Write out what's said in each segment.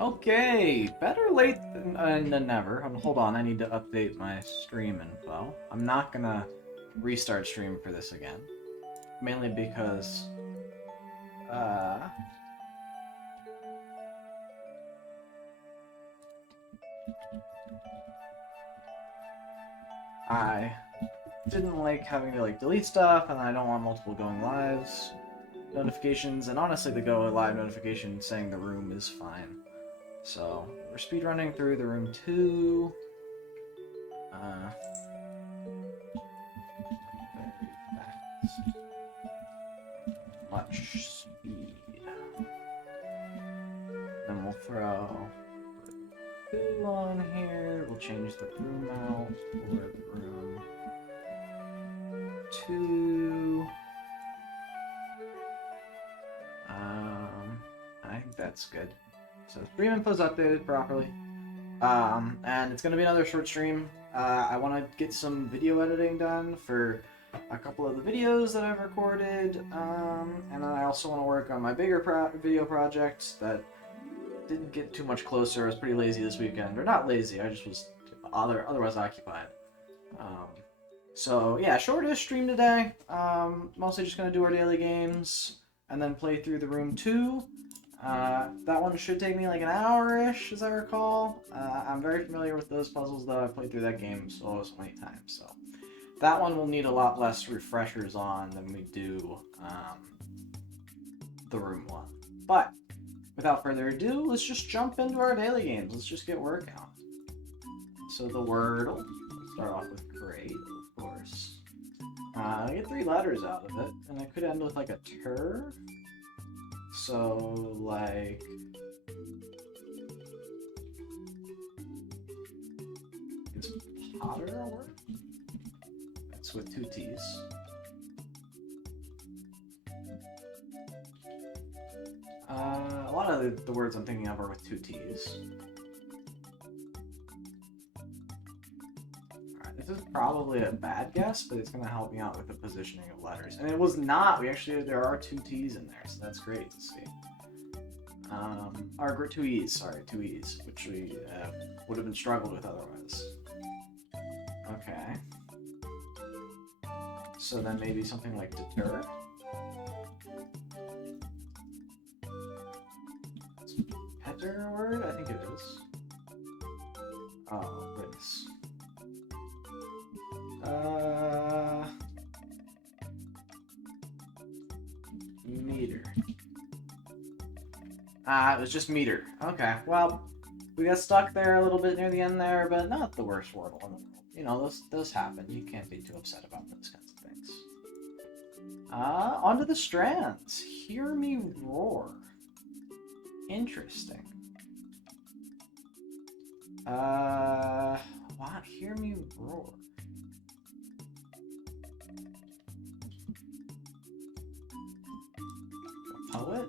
Okay, better late than never. Hold on, I need to update my stream info. I'm not gonna restart stream for this again. Mainly because, uh... I didn't like having to, delete stuff, and I don't want multiple going lives notifications, and honestly, the go live notification saying the room is fine. So, we're speedrunning through the room 2. Very fast. Much speed. Then we'll throw 2 on here. We'll change the room out for the room 2. I think that's good. So stream info's updated properly. And it's gonna be another short stream. I want to get some video editing done for a couple of the videos that I've recorded, and I also want to work on my bigger video project that didn't get too much closer. I was pretty lazy this weekend, or not lazy. I just was otherwise occupied. So yeah, shortest stream today. Mostly just gonna do our daily games and then play through the room 2. That one should take me like an hour-ish, as I recall. I'm very familiar with those puzzles, though. I've played through that game so many times, so that one will need a lot less refreshers on than we do the room 1. But without further ado, let's just jump into our daily games. Let's just get work on. So the Wordle, let's start off with great, of course. I get 3 letters out of it, and I could end with like a tur. So, like... Is Potter a word? It's with 2 T's. A lot of the words I'm thinking of are with 2 T's. Alright, this is probably a bad guess, but it's going to help me out with the positioning of letters. And it was not! There are 2 T's in there, so that's great to see. Or 2 E's, sorry, 2 E's, which we would have been struggled with otherwise. Okay. So then maybe something like deter? Is petter a word? I think it is. Oh, goodness. Meter. It was just meter. Okay, well, we got stuck there a little bit near the end there, but not the worst Wordle in the world. You know, those happen. You can't be too upset about those kinds of things. Onto the strands. Hear me roar. Interesting. What? Hear me roar. A poet?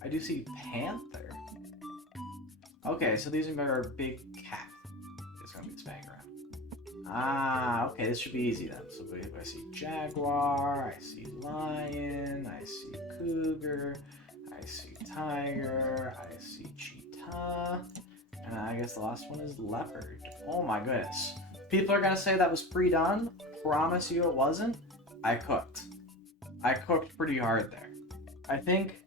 I do see panther. Okay, so these are a big cat. It's gonna be spinning around. Okay, this should be easy then. So if I see jaguar, I see lion, I see cougar, I see tiger, I see cheetah, and I guess the last one is leopard. Oh my goodness. People are gonna say that was pre-done. Promise you it wasn't. I cooked. I cooked pretty hard there. I think,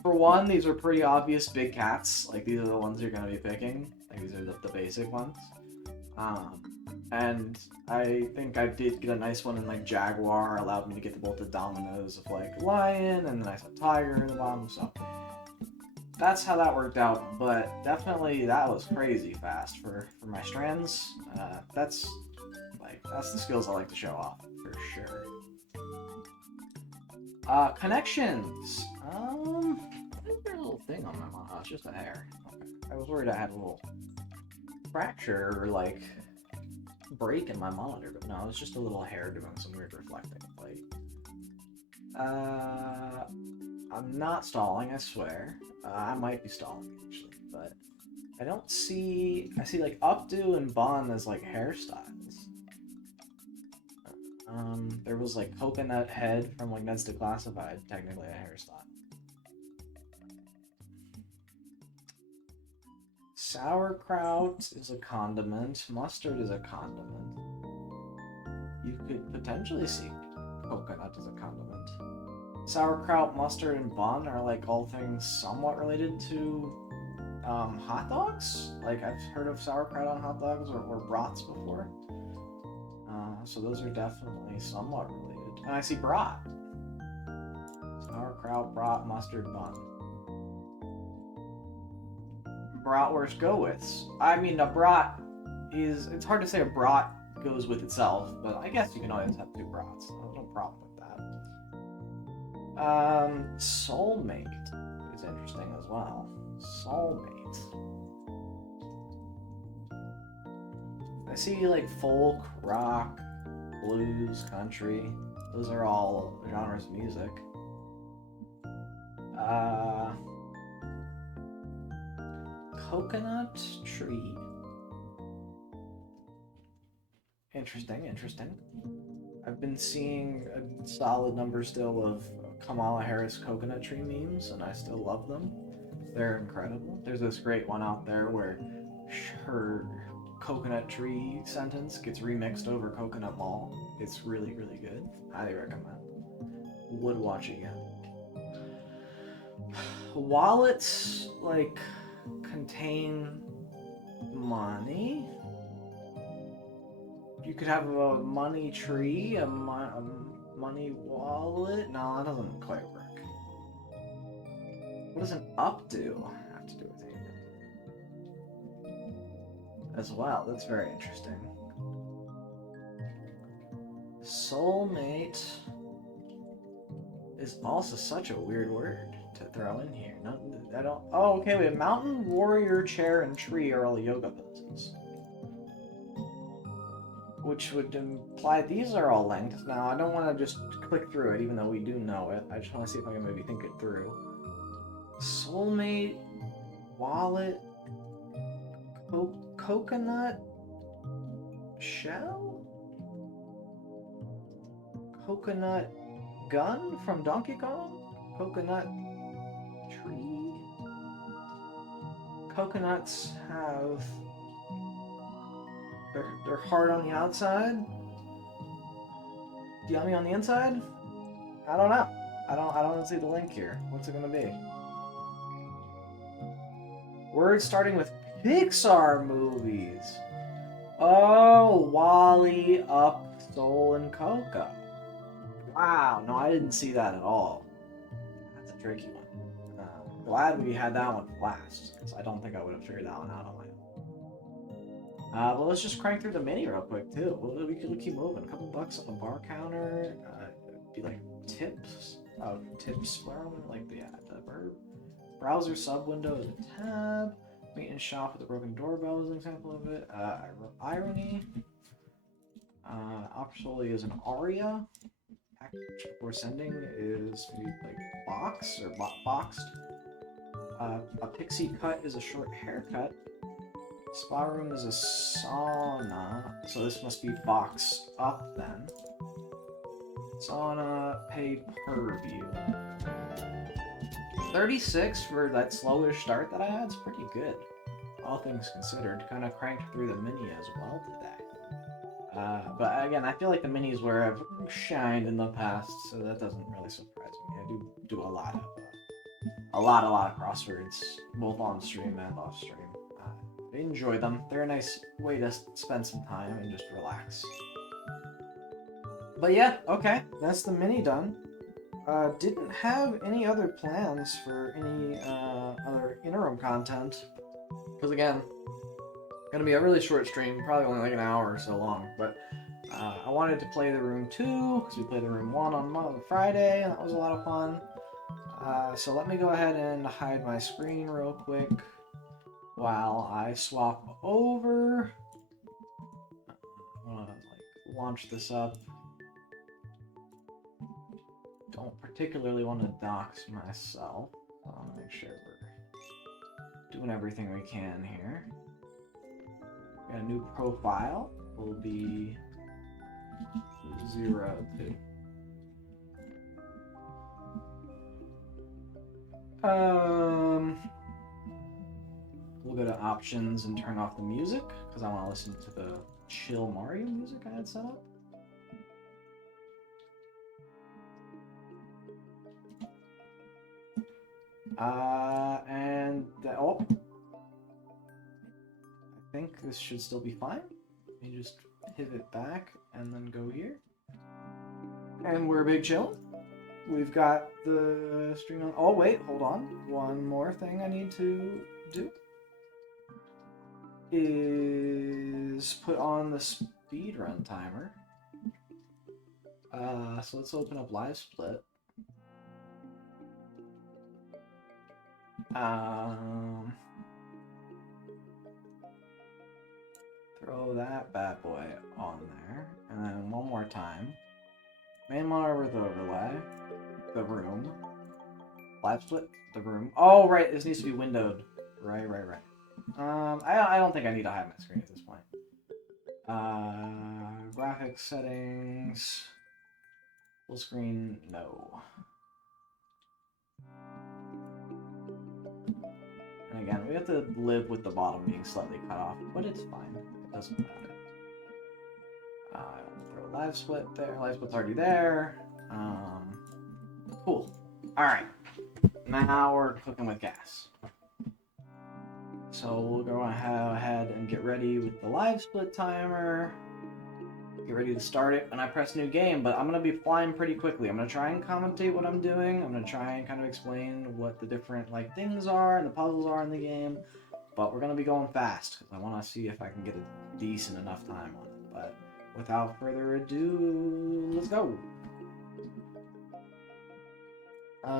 for one, these are pretty obvious big cats. Like, these are the ones you're going to be picking. Like, these are the basic ones. And I think I did get a nice one in, like, jaguar. Allowed me to get both the dominoes of, like, lion, and then I saw tiger in the bottom, so... That's how that worked out, but definitely that was crazy fast for my strands. That's the skills I like to show off, for sure. Connections. I think there's a little thing on my monitor. Oh, it's just a hair. Okay. I was worried I had a little fracture or like break in my monitor, but no, it's just a little hair doing some weird reflecting. Like, I'm not stalling, I swear. I might be stalling actually, but I don't see. I see like updo and bun as like hairstyles. There was like coconut head from like Ned's Declassified, technically a hairstyle. Sauerkraut is a condiment. Mustard is a condiment. You could potentially see coconut as a condiment. Sauerkraut, mustard, and bun are like all things somewhat related to hot dogs. Like I've heard of sauerkraut on hot dogs or brats before. So those are definitely somewhat related. And I see brat. Sauerkraut, brat, mustard, bun. Bratwurst go with. I mean, a brat is. It's hard to say a brat goes with itself, but I guess you can always have two brats. No problem with that. Soulmate is interesting as well. Soulmate. I see like folk, rock, blues, country. Those are all genres of music. Coconut tree. Interesting. I've been seeing a solid number still of Kamala Harris coconut tree memes, and I still love them. They're incredible. There's this great one out there where her coconut tree sentence gets remixed over coconut mall. It's really, really good. Highly recommend. Would watch again. Wallets, like, contain money. You could have a money tree, a money wallet. No, that doesn't quite work. What does an updo have to do with anything? As well, that's very interesting. Soulmate is also such a weird word to throw in here. No, I don't. Oh, okay. We have mountain, warrior, chair, and tree are all yoga poses, which would imply these are all linked. Now, I don't want to just click through it, even though we do know it. I just want to see if I can maybe think it through. Soulmate, wallet, coconut shell, coconut gun from Donkey Kong, coconut tree. Coconuts have they're hard on the outside, yummy on the inside. I don't know. I don't see the link here. What's it gonna be? Words starting with Pixar movies. Oh, Wall-E, Up, Soul, and Coco. Wow, no, I didn't see that at all. That's a tricky one. Glad we had that one last, because I don't think I would have figured that one out on my own. Well, let's just crank through the mini real quick, too. We could keep moving. A couple bucks on the bar counter. Be like tips. Oh, tips. Where are we? Like the verb. Browser sub window is a tab. Maintenance shop with a broken doorbell is an example of it. Irony. Optionally is an aria. Package before sending is maybe like box or boxed. A pixie cut is a short haircut. Spa room is a sauna, so this must be box up then. Sauna, pay per view. 36 for that slowish start that I had is pretty good. All things considered, kind of cranked through the mini as well today. But again, I feel like the minis where I've shined in the past, so that doesn't really surprise me. I do a lot of crosswords, both on stream and off stream. I enjoy them. They're a nice way to spend some time and just relax. But yeah, okay, that's the mini done. Didn't have any other plans for any other interim content, because again, gonna be a really short stream, probably only like an hour or so long, but I wanted to play The Room 2, because we played The Room 1 on Friday, and that was a lot of fun. So let me go ahead and hide my screen real quick while I swap over. I'm gonna launch this up. Don't particularly want to dox myself. I want to make sure we're doing everything we can here. Got a new profile. Will be 02. We'll we'll go to options and turn off the music, because I want to listen to the chill Mario music I had set up. Oh, I think this should still be fine. You just pivot back and then go here. And we're big chill. We've got the string on. Oh, wait, hold on. One more thing I need to do is put on the speedrun timer. So let's open up Live Split. Throw that bad boy on there, and then one more time. Main monitor with overlay, the room, Live Split, the room. Oh, right, this needs to be windowed. Right. I don't think I need to hide my screen at this point. Graphics settings, full screen, no. And again, we have to live with the bottom being slightly cut off, but it's fine. It doesn't matter. Throw Live Split there. Live Split's already there. Cool. Alright. Now we're cooking with gas. So we'll go ahead and get ready with the Live Split timer. Get ready to start it, and I press new game, but I'm going to be flying pretty quickly. I'm going to try and commentate what I'm doing. I'm going to try and kind of explain what the different things are and the puzzles are in the game, but we're going to be going fast, because I want to see if I can get a decent enough time on it. But without further ado, let's go!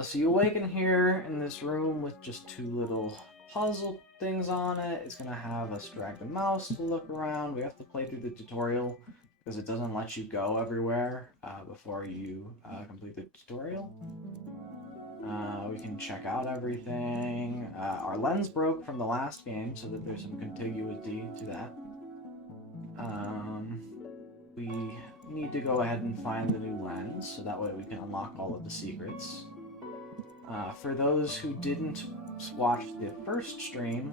So you awaken here in this room with just two little puzzle things on it. It's going to have us drag the mouse to look around. We have to play through the tutorial, because it doesn't let you go everywhere before you complete the tutorial. We can check out everything. Our lens broke from the last game, so that there's some contiguity to that. We need to go ahead and find the new lens, so that way we can unlock all of the secrets. For those who didn't watch the first stream,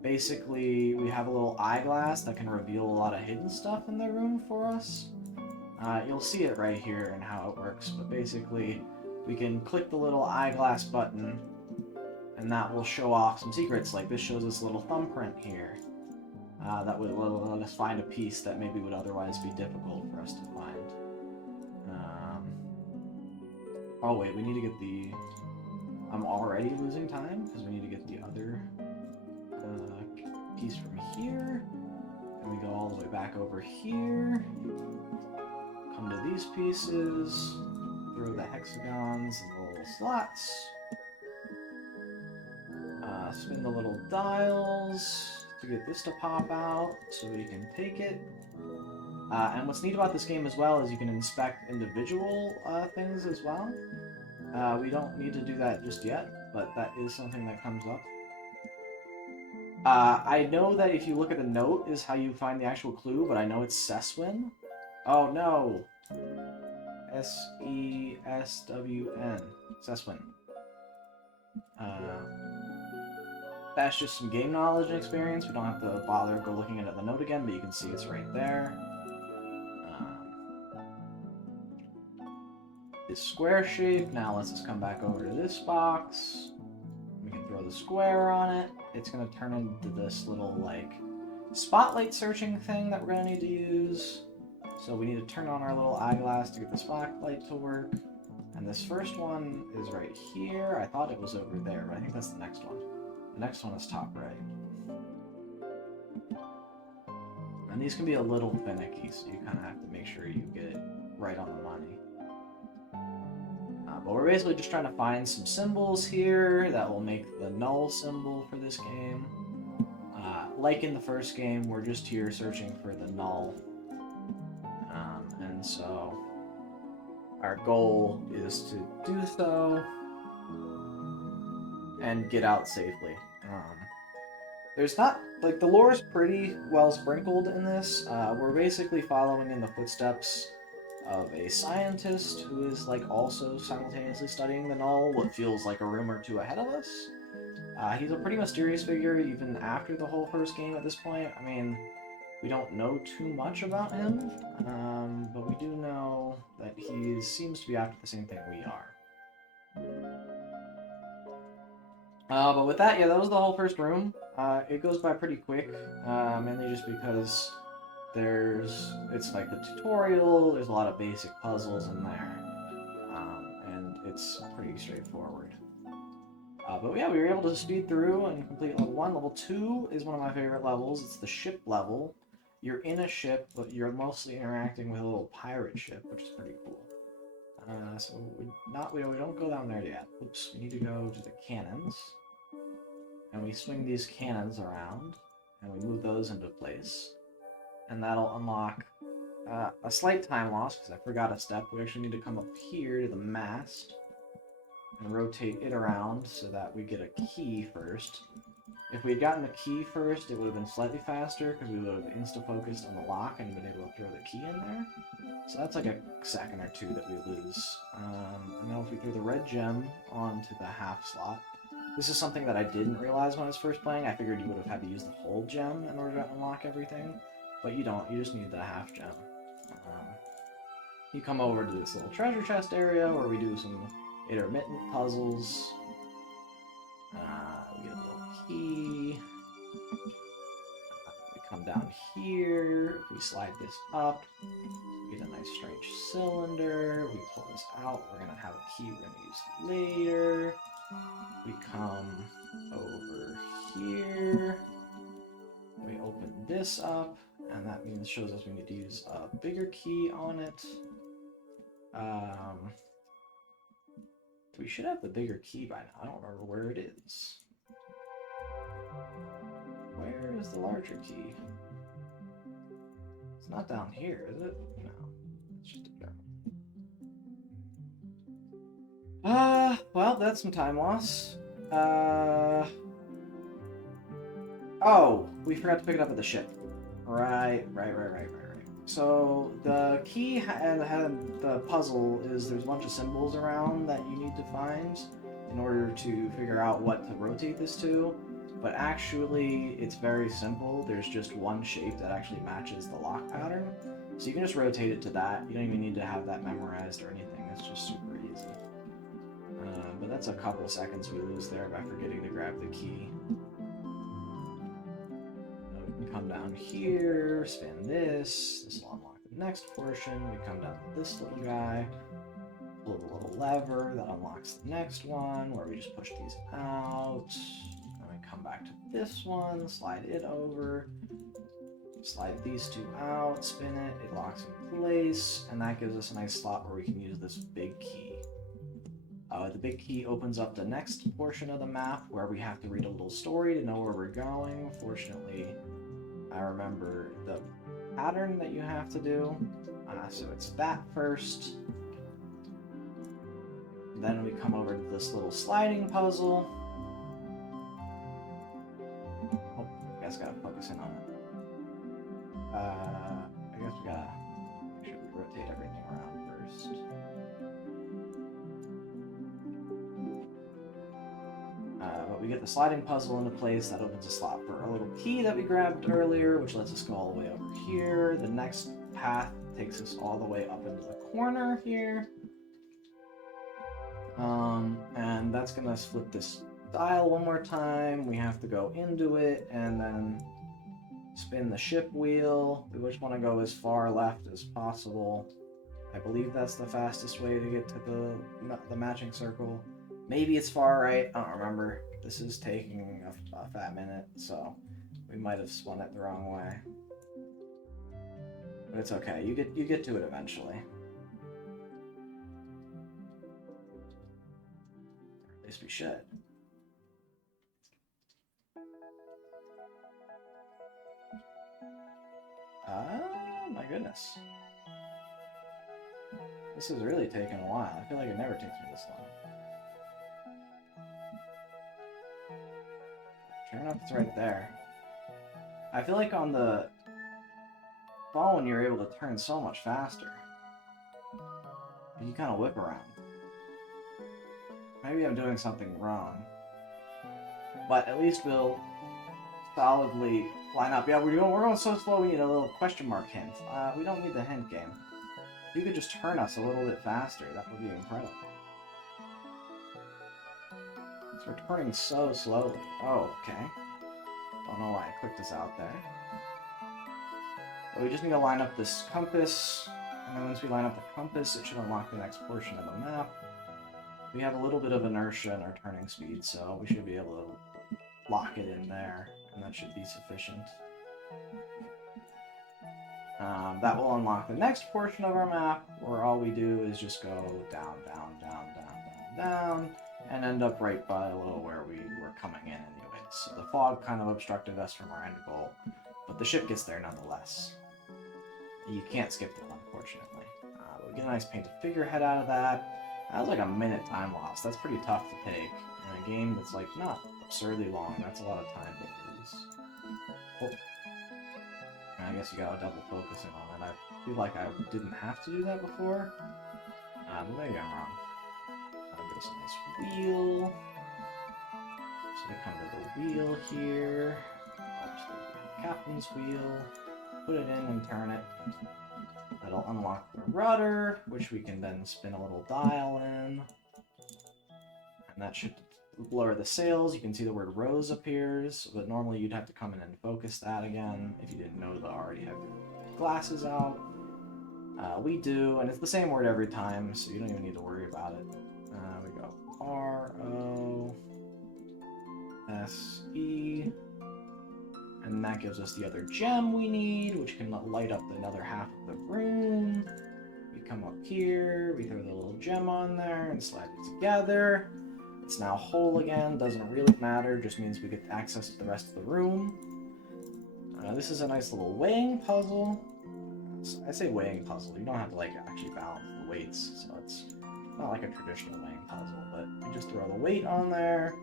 basically, we have a little eyeglass that can reveal a lot of hidden stuff in the room for us. You'll see it right here and how it works, but basically, we can click the little eyeglass button, and that will show off some secrets. Like this shows us a little thumbprint here. That will let us find a piece that maybe would otherwise be difficult for us to find. Oh wait, we need to get the... I'm already losing time, because we need to get the other piece from here. Then we go all the way back over here. Come to these pieces. Throw the hexagons and the little slots. Spin the little dials to get this to pop out so we can take it. And what's neat about this game as well is you can inspect individual things as well. We don't need to do that just yet, but that is something that comes up. I know that if you look at the note is how you find the actual clue, but I know it's Seswin. Oh no! S-E-S-W-N. Seswin. That's just some game knowledge and experience. We don't have to bother go looking at the note again, but you can see it's right there. This square shape now lets us come back over to this box. We can throw the square on it. It's going to turn into this little, spotlight searching thing that we're going to need to use. So we need to turn on our little eyeglass to get the spotlight to work. And this first one is right here. I thought it was over there, but I think that's the next one. The next one is top right. And these can be a little finicky, so you kind of have to make sure you get it right on the money. But we're basically just trying to find some symbols here that will make the null symbol for this game. Like in the first game, we're just here searching for the null. And so our goal is to do so and get out safely. There's not, the lore is pretty well sprinkled in this. We're basically following in the footsteps of a scientist who is also simultaneously studying the null, what feels like a room or two ahead of us. He's a pretty mysterious figure even after the whole first game at this point. I mean, we don't know too much about him, but we do know that he seems to be after the same thing we are. But with that, yeah, that was the whole first room. It goes by pretty quick, mainly just because it's like the tutorial, there's a lot of basic puzzles in there, and it's pretty straightforward. But yeah, we were able to speed through and complete level 1. Level 2 is one of my favorite levels. It's the ship level. You're in a ship, but you're mostly interacting with a little pirate ship, which is pretty cool. So we don't go down there yet. Oops, we need to go to the cannons. And we swing these cannons around, and we move those into place. And that'll unlock a slight time loss, because I forgot a step. We actually need to come up here to the mast and rotate it around so that we get a key first. If we had gotten the key first, it would have been slightly faster, because we would have insta-focused on the lock and been able to throw the key in there. So that's like a second or two that we lose. And now if we throw the red gem onto the half slot, this is something that I didn't realize when I was first playing. I figured you would have had to use the whole gem in order to unlock everything, but you don't. You just need the half gem. You come over to this little treasure chest area where we do some intermittent puzzles. We get a little key. We come down here. If we slide this up, we get a nice strange cylinder. We pull this out. We're going to have a key we're going to use later. We come over here. We open this up, and that shows us we need to use a bigger key on it. We should have the bigger key by now. I don't remember where it is. Where is the larger key? It's not down here, is it? No. It's just up there. Well, that's some time loss. Oh, we forgot to pick it up at the ship. Right. So the key and the puzzle is there's a bunch of symbols around that you need to find in order to figure out what to rotate this to. But actually, it's very simple. There's just one shape that actually matches the lock pattern. So you can just rotate it to that. You don't even need to have that memorized or anything. It's just super easy. But that's a couple seconds we lose there by forgetting to grab the key. We can come down here, spin this. This will unlock the next portion. We come down to this little guy, pull the little lever that unlocks the next one, where we just push these out. And we come back to this one, slide it over, slide these two out, spin it, it locks in place, and that gives us a nice slot where we can use this big key. The big key opens up the next portion of the map where we have to read a little story to know where we're going. Fortunately, I remember the pattern that you have to do. So it's that first. Then we come over to this little sliding puzzle. Oh, I guess gotta focus in on it. I guess we gotta make sure we rotate everything around first. But we get the sliding puzzle into place. That opens a slot for a little key that we grabbed earlier, which lets us go all the way over here. The next path takes us all the way up into the corner here. And that's gonna flip this dial one more time. We have to go into it and then spin the ship wheel. We just want to go as far left as possible. I believe that's the fastest way to get to the matching circle. Maybe it's far right. I don't remember. This is taking a fat minute, so we might have spun it the wrong way. But it's okay. You get to it eventually. At least we should. My goodness. This is really taking a while. I feel like it never takes me this long. Sure enough, it's right there. I feel like on the phone, you're able to turn so much faster. You kind of whip around. Maybe I'm doing something wrong. but at least we'll solidly line up. Yeah, we're going so slow. We need a little question mark hint. We don't need the hint game. If you could just turn us a little bit faster, that would be incredible. So we're turning so slowly. Oh, okay. Don't know why I clicked this out there. But we just need to line up this compass, and then once we line up the compass, it should unlock the next portion of the map. We have a little bit of inertia in our turning speed, so we should be able to lock it in there, and that should be sufficient. That will unlock the next portion of our map, where all we do is just go down, down, down, down, down, down, and end up right by a little where we were coming in anyways. So the fog kind of obstructed us from our end goal, but the ship gets there nonetheless. You can't skip it, unfortunately. But we get a nice painted figurehead out of that. That was like a minute time loss. That's pretty tough to take in a game that's like not absurdly long. That's a lot of time to lose. Oh. I guess you gotta double focusing on it. I feel like I didn't have to do that before. But maybe I'm wrong. Give us a nice wheel. So we come to the wheel here. Up to the captain's wheel. Put it in and turn it. That'll unlock the rudder, which we can then spin a little dial in. And that should lower the sails. You can see the word rose appears, but normally you'd have to come in and focus that again if you didn't know to already have your glasses out. We do, and it's the same word every time, so you don't even need to worry about it. We go R-O-S-E, and that gives us the other gem we need, which can light up another half of the room. We come up here, we throw the little gem on there and slide it together. It's now whole again, doesn't really matter, just means we get access to the rest of the room. This is a nice little weighing puzzle. I say weighing puzzle, you don't have to like actually balance the weights, so it's not like a traditional weighing puzzle, but you just throw the weight on there,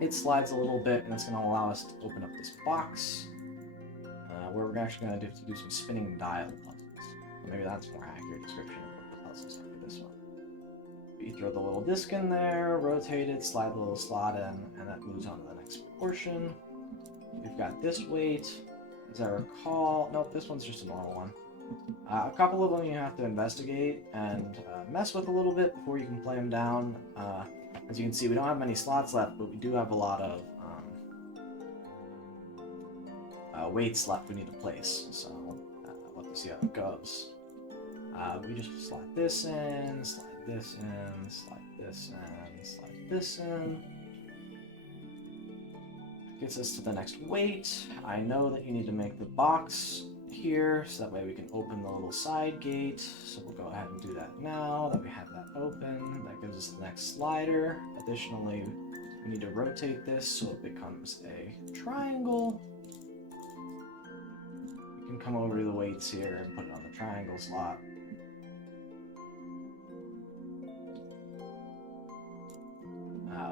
it slides a little bit, and it's going to allow us to open up this box, where we're actually going to do some spinning dial puzzles. So maybe that's a more accurate description of what the puzzles are for this one. You throw the little disc in there, rotate it, slide the little slot in, and that moves on to the next portion. We've got this weight. As I recall, nope, this one's just a normal one. A couple of them you have to investigate and mess with a little bit before you can play them down. As you can see, we don't have many slots left, but we do have a lot of weights left we need to place. So we'll have to see how it goes. We just slide this in, slide this in, slide this in, slide this in. Gets us to the next weight. I know that you need to make the box here, so that way we can open the little side gate. So we'll go ahead and do that now that we have that open. That gives us the next slider. Additionally, we need to rotate this so it becomes a triangle. We can come over to the weights here and put it on the triangle slot.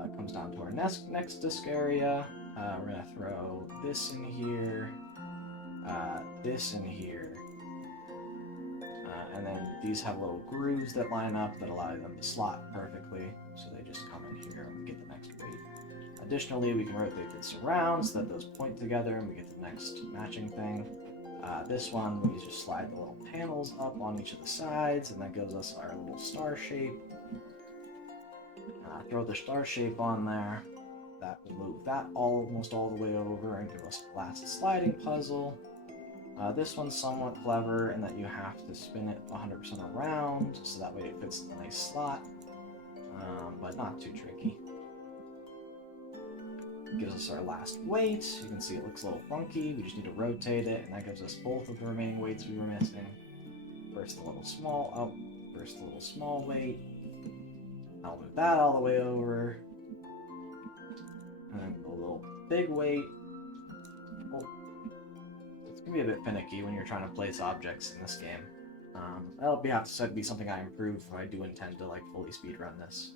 It comes down to our next disc area. We're going to throw this in here, this in here, and then these have little grooves that line up that allow them to slot perfectly, so they just come in here and we get the next weight. Additionally, we can rotate this around so that those point together and we get the next matching thing. This one, we just slide the little panels up on each of the sides, and that gives us our little star shape. Throw the star shape on there. That will move that almost all the way over and give us the last sliding puzzle. This one's somewhat clever in that you have to spin it 100% around, so that way it fits in a nice slot, but not too tricky. Gives us our last weight. You can see it looks a little funky. We just need to rotate it, and that gives us both of the remaining weights we were missing. First the little small, first the little small weight. I'll move that all the way over. And then the little big weight. Oh. It's going to be a bit finicky when you're trying to place objects in this game. That'll have to be something I improve if I do intend to like fully speedrun this.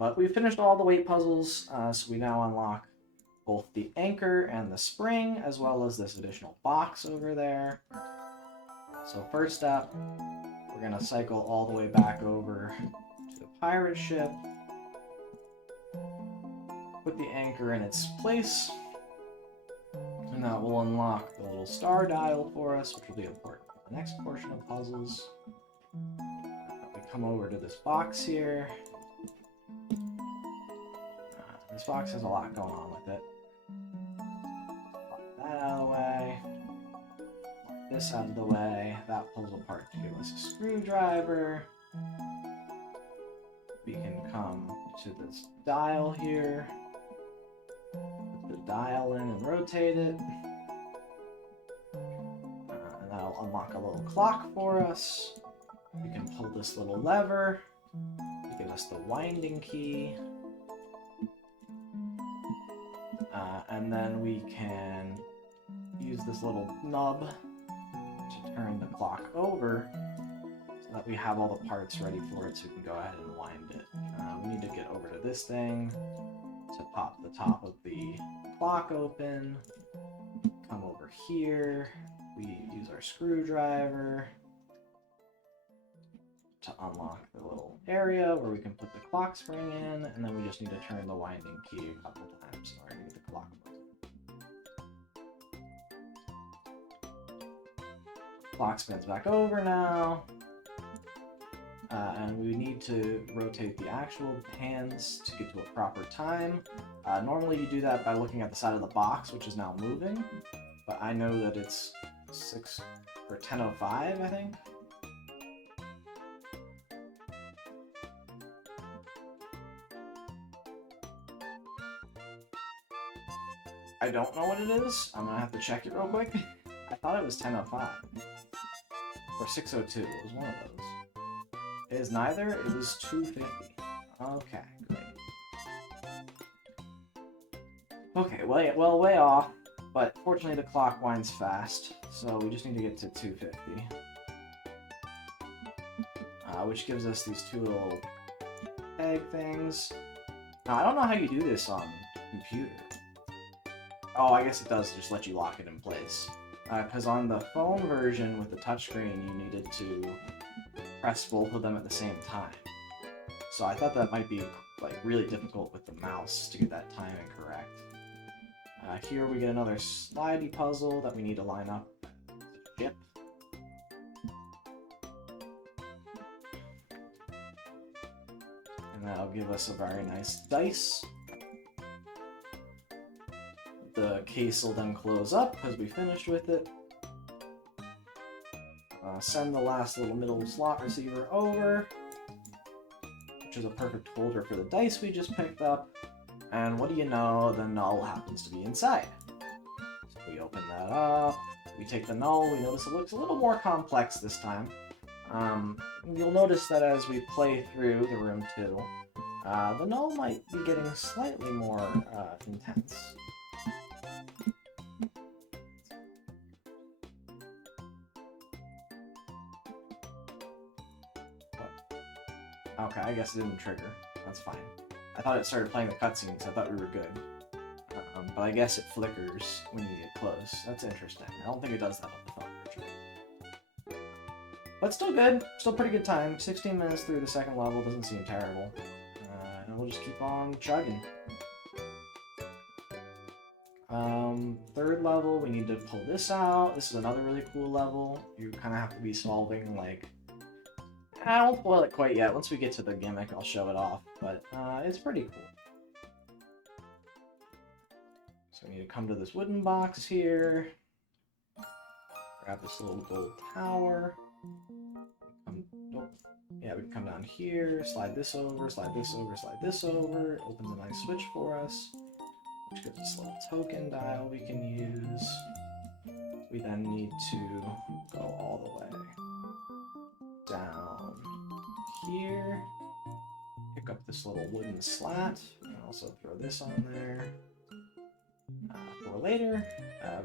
But we've finished all the weight puzzles, so we now unlock both the anchor and the spring, as well as this additional box over there. So first up, we're going to cycle all the way back over to the pirate ship. put the anchor in its place, and that will unlock the little star dial for us, which will be important for the next portion of puzzles. We come over to this box here. This box has a lot going on with it. Pop that out of the way. Pop this out of the way. That pulls apart to give us a screwdriver. We can come to this dial here. Put the dial in and rotate it. And that'll unlock a little clock for us. We can pull this little lever to give us the winding key. And then we can use this little nub to turn the clock over so that we have all the parts ready for it so we can go ahead and wind it. We need to get over to this thing to pop the top of the clock open. Come over here. We use our screwdriver to unlock the little area where we can put the clock spring in, and then we just need to turn the winding key a couple times in order to get the clock working. Clock spins back over now, and we need to rotate the actual hands to get to a proper time. Normally you do that by looking at the side of the box, which is now moving, but I know that it's 6 or 10:05, I think. I don't know what it is. I'm gonna have to check it real quick. I thought it was 10:05 or 6:02. It was one of those. It is neither. It was 2:50. Okay, great. Okay, well, way off. But fortunately, the clock winds fast, so we just need to get to 2:50, which gives us these two little egg things. Now, I don't know how you do this on computer. Oh, I guess it does just let you lock it in place. Because on the phone version with the touchscreen, you needed to press both of them at the same time. So I thought that might be like really difficult with the mouse to get that timing correct. Here we get another slidey puzzle that we need to line up the ship. And that'll give us a very nice dice. The case will then close up because we finished with it. Send the last little middle slot receiver over, which is a perfect holder for the dice we just picked up. And what do you know, the null happens to be inside. So we open that up, we take the null, we notice it looks a little more complex this time. You'll notice that as we play through the room 2, the null might be getting slightly more intense. Okay, I guess it didn't trigger. That's fine. I thought it started playing the cutscenes, so I thought we were good. But I guess it flickers when you get close. That's interesting. I don't think it does that on the phone version. But still good. Still pretty good time. 16 minutes through the second level. Doesn't seem terrible. And we'll just keep on chugging. Third level, we need to pull this out. This is another really cool level. You kind of have to be solving, like... I won't spoil it quite yet. Once we get to the gimmick, I'll show it off. But it's pretty cool. So we need to come to this wooden box here. Grab this little gold tower. Yeah, we can come down here, slide this over, slide this over, slide this over. It opens a nice switch for us, which gives us a little token dial we can use. We then need to go all the way down here, pick up this little wooden slat, and also throw this on there for later.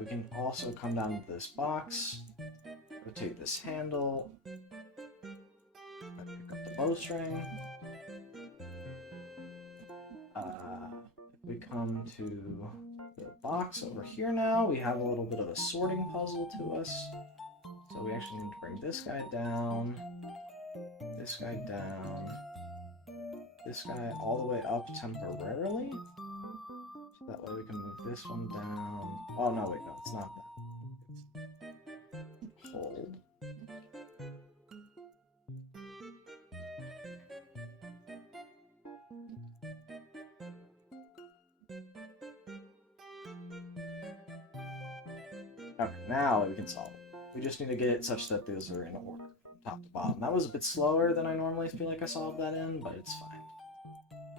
We can also come down to this box, rotate this handle, pick up the bowstring. If we come to the box over here now, we have a little bit of a sorting puzzle to us. So we actually need to bring this guy down, this guy down, this guy all the way up temporarily. That way we can move this one down. Oh, no, wait, no, it's not that. It's hold. Okay, now we can solve it. We just need to get it such that those are in order, top to bottom. That was a bit slower than I normally feel like I solved that in, but it's fine.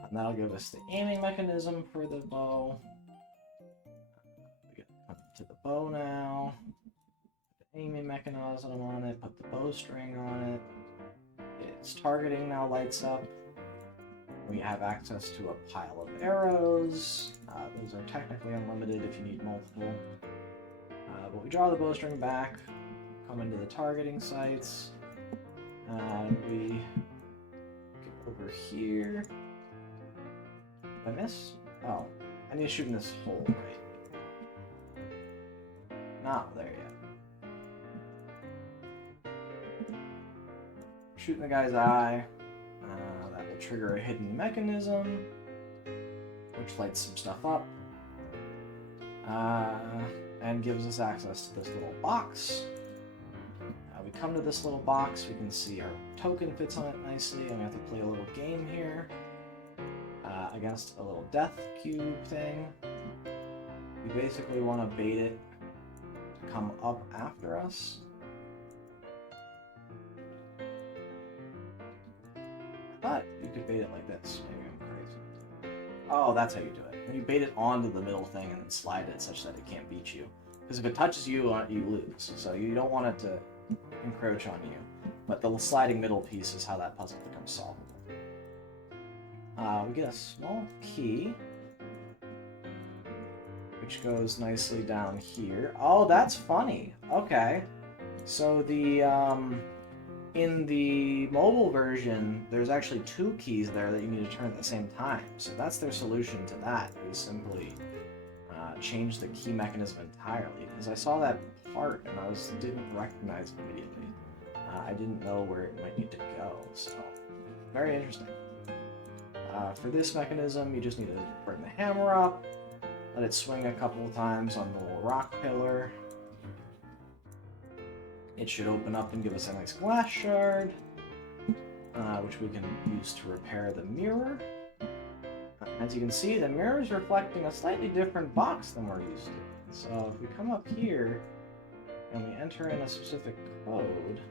And that'll give us the aiming mechanism for the bow. We get to the bow now. The aiming mechanism on it, put the bowstring on it. Its targeting now lights up. We have access to a pile of arrows. Those are technically unlimited if you need multiple. But we draw the bowstring back, come into the targeting sites, and we get over here. Did I miss? Oh, I need to shoot in this hole, right? Not there yet. Shooting the guy's eye. That will trigger a hidden mechanism, which lights some stuff up. And gives us access to this little box. We come to this little box, we can see our token fits on it nicely, and we have to play a little game here against a little death cube thing. We basically want to bait it to come up after us. I thought you could bait it like this. Maybe I'm crazy. Oh, that's how you do it. You bait it onto the middle thing and then slide it such that it can't beat you. Because if it touches you, you lose. So you don't want it to encroach on you. But the sliding middle piece is how that puzzle becomes solvable. We get a small key, which goes nicely down here. Oh, that's funny. Okay. So the in the mobile version, there's actually 2 keys there that you need to turn at the same time. So that's their solution to that, is simply change the key mechanism entirely. Because I saw that part and I didn't recognize it immediately. I didn't know where it might need to go, so very interesting. For this mechanism, you just need to bring the hammer up, let it swing a couple of times on the little rock pillar. It should open up and give us a nice glass shard, which we can use to repair the mirror. As you can see, the mirror is reflecting a slightly different box than we're used to. So if we come up here and we enter in a specific code,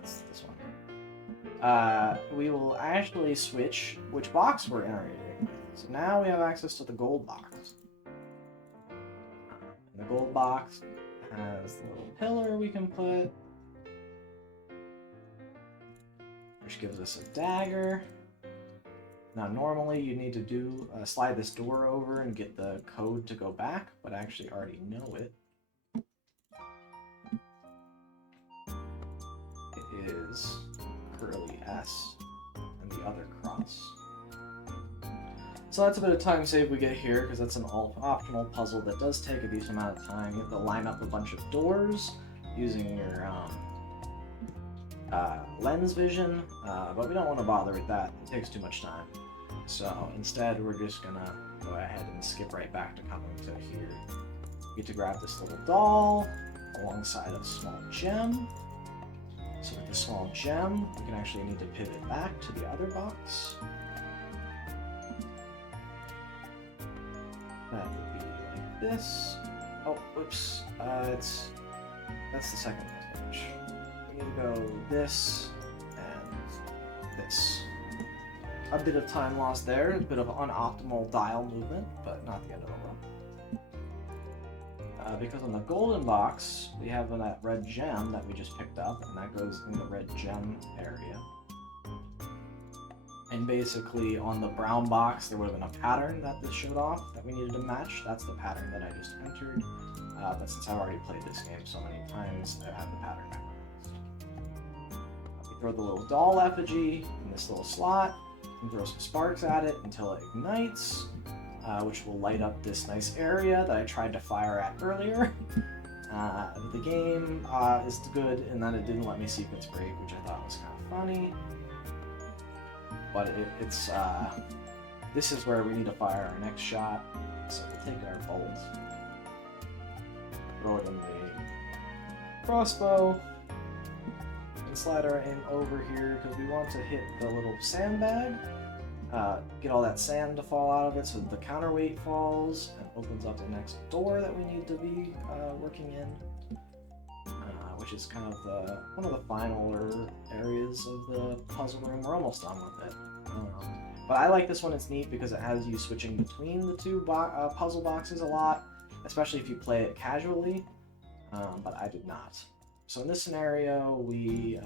it's this one, we will actually switch which box we're entering with. So now we have access to the gold box. And the gold box has the little pillar we can put, which gives us a dagger. Now normally you need to slide this door over and get the code to go back, but I actually already know it. It is curly S and the other cross. So that's a bit of time save we get here, because that's an optional puzzle that does take a decent amount of time. You have to line up a bunch of doors using your lens vision, but we don't want to bother with that. It takes too much time. So instead, we're just gonna go ahead and skip right back to coming to here. You get to grab this little doll alongside a small gem. So with the small gem, we can actually need to pivot back to the other box. That would be like this. Oh, whoops. That's the second stage. We need to go this and this. A bit of time lost there, a bit of unoptimal dial movement, but not the end of the world. Because on the golden box, we have that red gem that we just picked up, and that goes in the red gem area. And basically, on the brown box, there would have been a pattern that this showed off that we needed to match. That's the pattern that I just entered. But since I've already played this game so many times, I have the pattern memorized. We throw the little doll effigy in this little slot, and throw some sparks at it until it ignites, which will light up this nice area that I tried to fire at earlier. The game is good in that it didn't let me sequence break, which I thought was kind of funny. But it's this is where we need to fire our next shot. So we'll take our bolt, throw it in the crossbow, and slide our aim over here because we want to hit the little sandbag. Get all that sand to fall out of it so the counterweight falls and opens up the next door that we need to be working in, which is kind of one of the final areas of the puzzle room. We're almost done with it. But I like this one. It's neat because it has you switching between the two puzzle boxes a lot, especially if you play it casually, but I did not. So in this scenario, we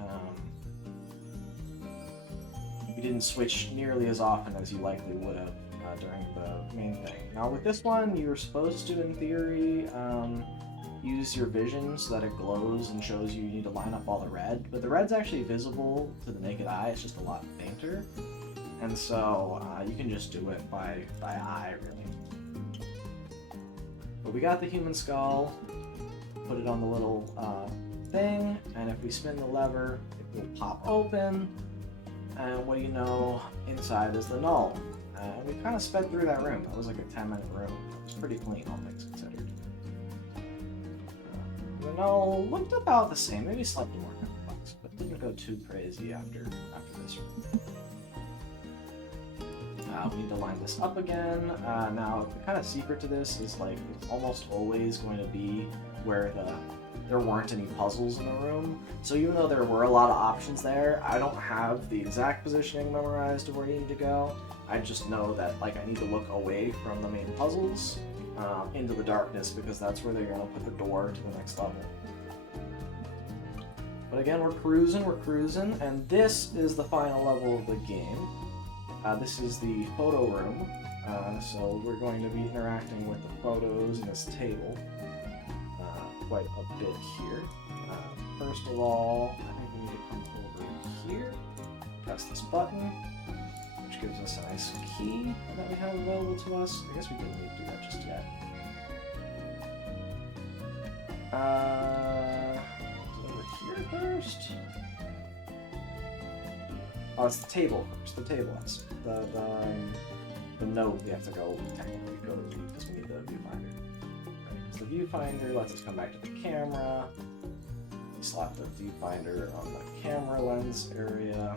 didn't switch nearly as often as you likely would have during the main thing. Now with this one, you're supposed to, in theory, use your vision so that it glows and shows you need to line up all the red, but the red's actually visible to the naked eye. It's just a lot fainter, and so you can just do it by eye, really. But we got the human skull, put it on the little thing, and if we spin the lever, it will pop open. And what do you know, inside is the null. And we kind of sped through that room. That was like a 10-minute room. It was pretty clean, all things considered. The null looked about the same, maybe slightly more complex, but didn't go too crazy after this room. We need to line this up again. Now, the kind of secret to this is like it's almost always going to be where there weren't any puzzles in the room. So even though there were a lot of options there, I don't have the exact positioning memorized of where you need to go. I just know that like I need to look away from the main puzzles into the darkness because that's where they're going to put the door to the next level. But again, we're cruising, and this is the final level of the game. This is the photo room, so we're going to be interacting with the photos in this table quite a bit here. First of all, I think we need to come over here, press this button, which gives us a nice key that we have available to us. I guess we didn't need to do that just yet. Over here first. Oh, it's the table first. The table is the node we have to go technically go to because we need the viewfinder. Right, so the viewfinder lets us come back to the camera. We slap the viewfinder on the camera lens area.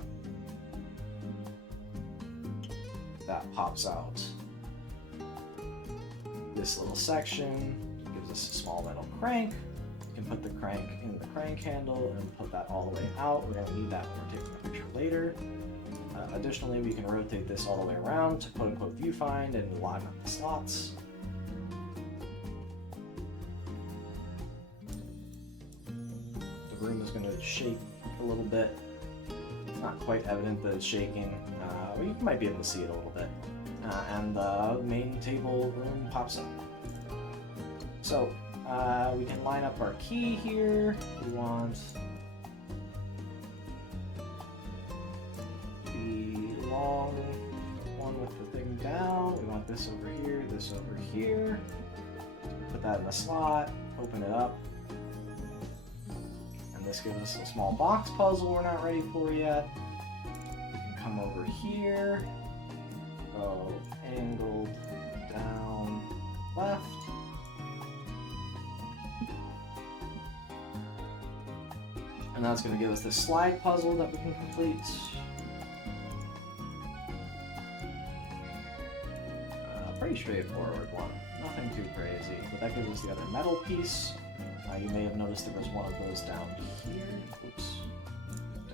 That pops out this little section. Gives us a small metal crank. We can put the crank in the crank handle and put that all the way out. We're going to need that when we're taking a picture later. Additionally, we can rotate this all the way around to quote-unquote viewfind and line up the slots. The room is going to shake a little bit. It's not quite evident that it's shaking. You might be able to see it a little bit. And the main table room pops up. So, we can line up our key here. We want the long one with the thing down. We want this over here, this over here. Put that in the slot, open it up. And this gives us a small box puzzle we're not ready for yet. We can come over here, go angled down left. And that's going to give us this slide puzzle that we can complete. Pretty straightforward one. Nothing too crazy. But that gives us the other metal piece. You may have noticed there was one of those down here. Oops.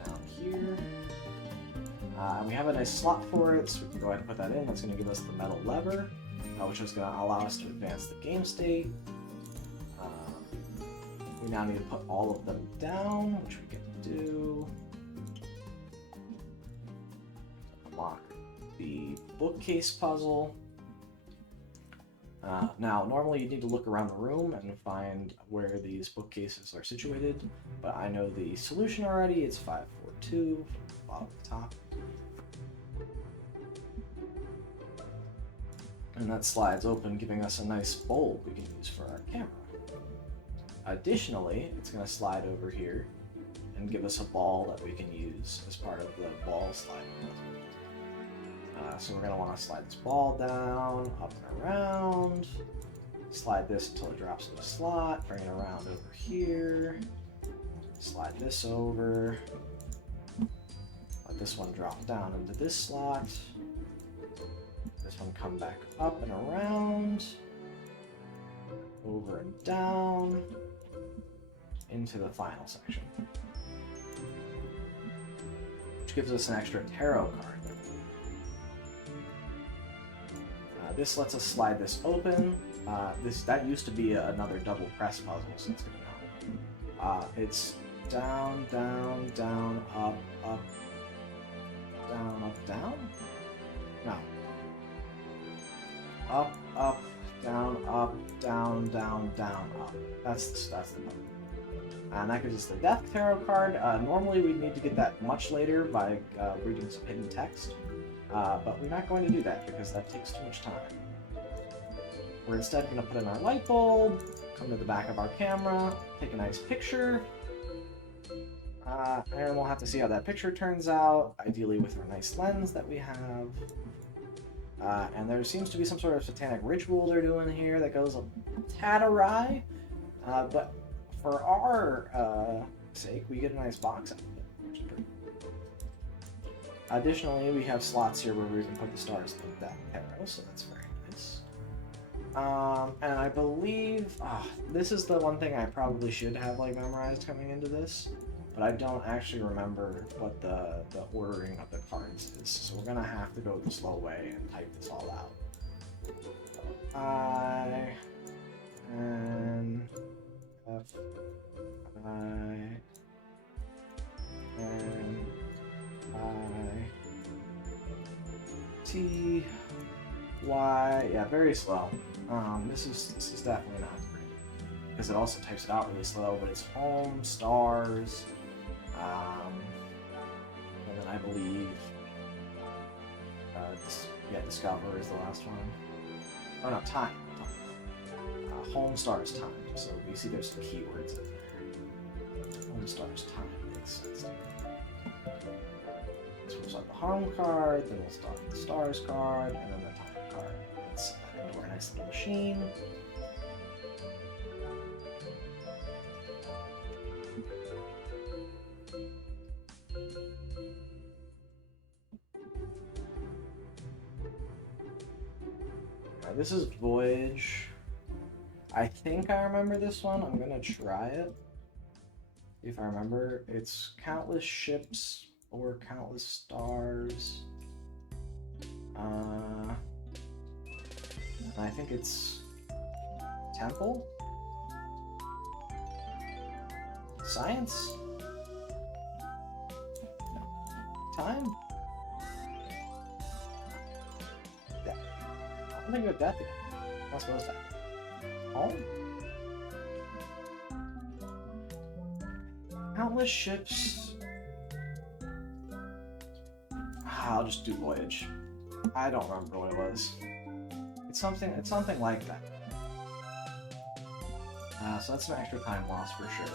Down here. And we have a nice slot for it, so we can go ahead and put that in. That's going to give us the metal lever, which is going to allow us to advance the game state. We now need to put all of them down, which we get to do. Unlock the bookcase puzzle. Now, normally you need to look around the room and find where these bookcases are situated, but I know the solution already. It's 542, bottom to top. And that slides open, giving us a nice bulb we can use for our camera. Additionally, it's going to slide over here and give us a ball that we can use as part of the ball sliding puzzle. So we're going to want to slide this ball down, up and around. Slide this until it drops in the slot. Bring it around over here. Slide this over. Let this one drop down into this slot. This one come back up and around. Over and down. Into the final section. Which gives us an extra tarot card. This lets us slide this open. That used to be another double press puzzle, so it's gonna help. It's down, down, down, up, up, down, up, down? No. Up, up, down, down, down, up. That's the button. And that gives us the Death Tarot card. Normally we'd need to get that much later by reading some hidden text. But we're not going to do that because that takes too much time. We're instead going to put in our light bulb, come to the back of our camera, take a nice picture, and we'll have to see how that picture turns out, ideally with our nice lens that we have. And there seems to be some sort of satanic ritual they're doing here that goes a tad awry, but for our sake, we get a nice box out of it, which is pretty cool. Additionally, we have slots here where we can put the stars in that arrow, so that's very nice. And I believe this is the one thing I probably should have like memorized coming into this, but I don't actually remember what the ordering of the cards is, so we're gonna have to go the slow way and type this all out. I N F I N I T Y. Yeah, very slow. This is definitely not great because it also types it out really slow. But it's home, stars, and then I believe discover is the last one. Oh no, time. Home, stars, time. So we see there's some keywords in there. Home, stars, time makes sense. So we'll start the home card, then we'll start the stars card, and then the time card. Let's set that into our nice little machine. Right, this is Voyage. I think I remember this one. I'm gonna try it. See if I remember. It's countless ships or countless stars. I think it's temple? Science? No. Time? Death. I don't think we have death yet. Not supposed to. Home? Countless ships. I'll just do Voyage. I don't remember what it was. It's something like that. So that's some extra time lost for sure.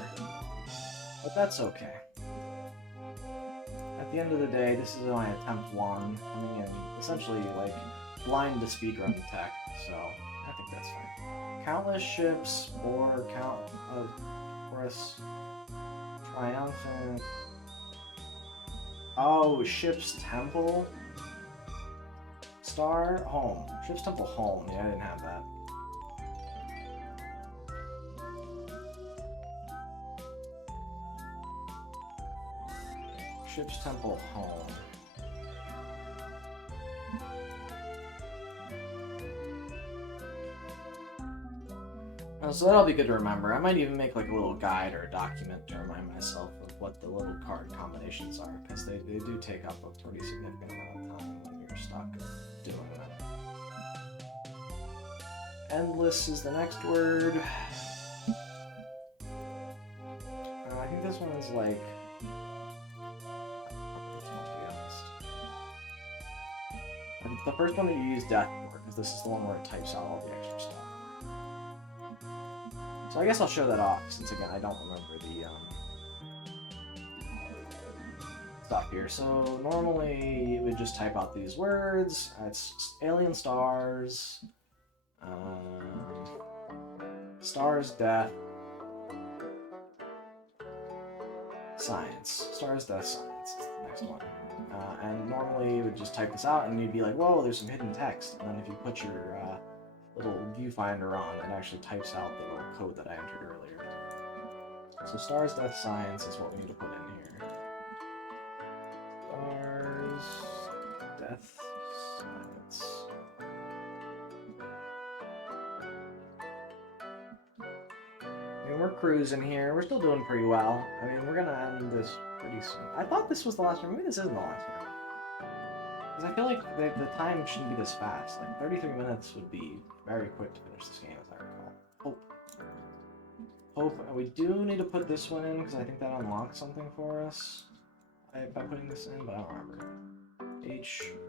But that's okay. At the end of the day, this is only attempt 1, coming in essentially like blind to speedrun the tech, so I think that's fine. Countless ships or chorus triumphant. Oh, ship's temple. Star home. Ship's temple home. Yeah, I didn't have that. Ship's temple home. So that'll be good to remember. I might even make like a little guide or a document to remind myself of what the little card combinations are, because they do take up a pretty significant amount of time when you're stuck doing them. Endless is the next word. I think this one's like... It's the first one that you use death for, because this is the one where it types out all the extra stuff. So I guess I'll show that off, since again I don't remember the up here. So normally you would just type out these words. It's alien stars, stars, death, science. Stars, death, science is the next one. And normally you would just type this out and you'd be like, whoa, there's some hidden text. And then if you put your little viewfinder on, it actually types out the little code that I entered earlier. So stars, death, science is what we need to put in here. Stars, death, science. I mean, we're cruising here. We're still doing pretty well. I mean, we're gonna end this pretty soon. I thought this was the last round. Maybe this isn't the last round. Because I feel like the time shouldn't be this fast. Like, 33 minutes would be very quick to finish this game, as I recall. Hope. We do need to put this one in, because I think that unlocks something for us by putting this in, but I don't remember. H-O-E-E.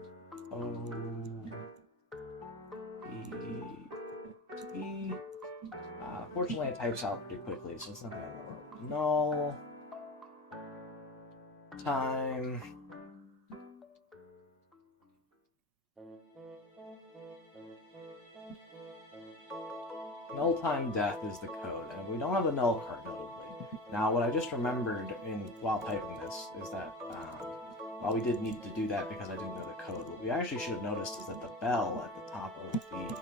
Fortunately, it types out pretty quickly, so it's not the end of the world. Null. Time. Null time death is the code, and we don't have the null card, notably. Now, what I just remembered while typing this is that while we did need to do that because I didn't know the code, what we actually should have noticed is that the bell at the top of the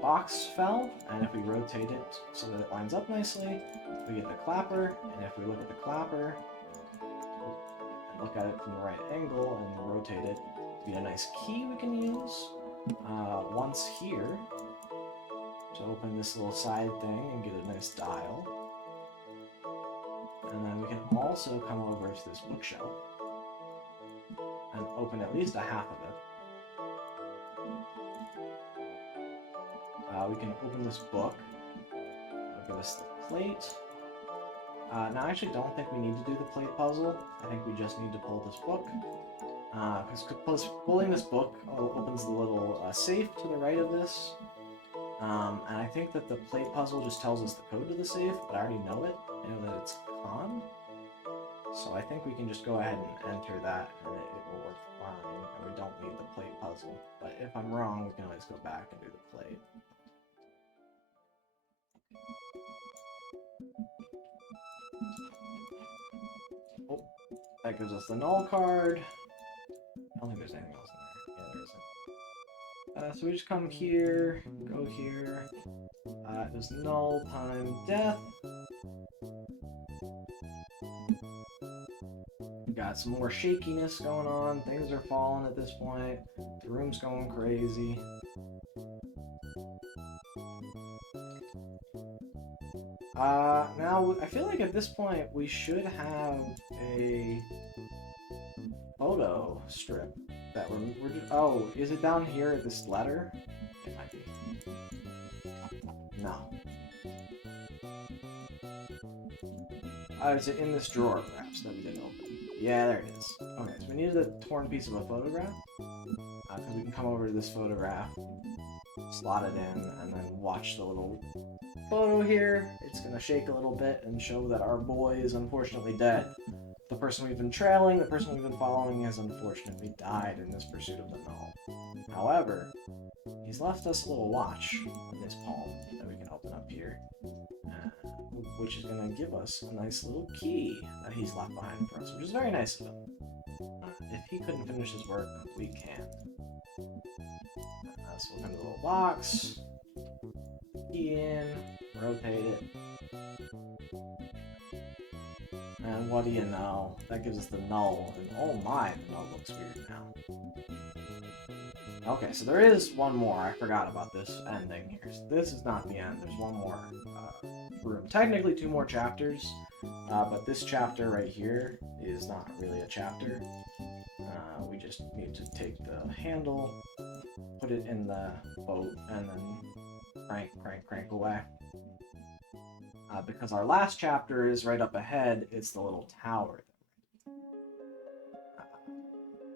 box fell, and if we rotate it so that it lines up nicely, we get the clapper, and if we look at the clapper and look at it from the right angle and rotate it, we get a nice key we can use once here to open this little side thing and get a nice dial. And then we can also come over to this bookshelf and open at least a half of it. We can open this book. I'll give us the plate. Now, I actually don't think we need to do the plate puzzle. I think we just need to pull this book. Because pulling this book opens the little safe to the right of this. And I think that the plate puzzle just tells us the code to the safe, but I already know it. I know that it's con. So I think we can just go ahead and enter that, and it will work fine, and we don't need the plate puzzle. But if I'm wrong, we can always go back and do the plate. Oh, that gives us the null card. I don't think there's anything else in there. Yeah, there isn't. So we just come here, go here. It was null time death. We got some more shakiness going on. Things are falling at this point. The room's going crazy. Now, I feel like at this point we should have a photo strip that we're just, oh, is it down here at this letter? It might be. No. Is it in this drawer, perhaps, that we didn't open? Yeah, there it is. Okay, so we needed a torn piece of a photograph. Because we can come over to this photograph, slot it in, and then watch the little photo here. It's going to shake a little bit and show that our boy is unfortunately dead. The person we've been trailing, the person we've been following, has unfortunately died in this pursuit of the null. However, he's left us a little watch in his palm that we can open up here, which is going to give us a nice little key that he's left behind for us, which is very nice of him. If he couldn't finish his work, we can. So we'll come to the little box, key in, rotate it. And what do you know? That gives us the null, and oh my, the null looks weird now. Okay, so there is one more. I forgot about this ending here. So this is not the end. There's one more room. Technically 2 more chapters, but this chapter right here is not really a chapter. We just need to take the handle, put it in the boat, and then crank away. Because our last chapter is right up ahead. It's the little tower.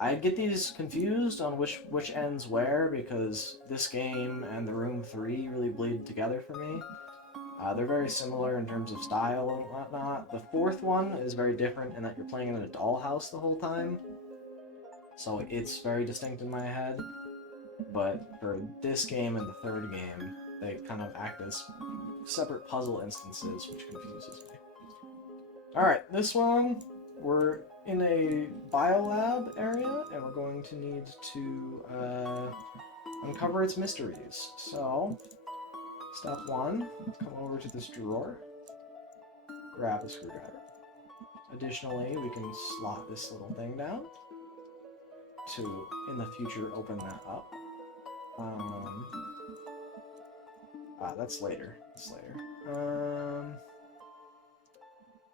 I get these confused on which ends where, because this game and The Room 3 really bleed together for me. They're very similar in terms of style and whatnot. The fourth one is very different in that you're playing in a dollhouse the whole time. So it's very distinct in my head. But for this game and the third game, they kind of act as separate puzzle instances, which confuses me. Alright, this one, we're in a biolab area, and we're going to need to uncover its mysteries. So, step one, come over to this drawer, grab the screwdriver. Additionally, we can slot this little thing down to, in the future, open that up. That's later. That's later.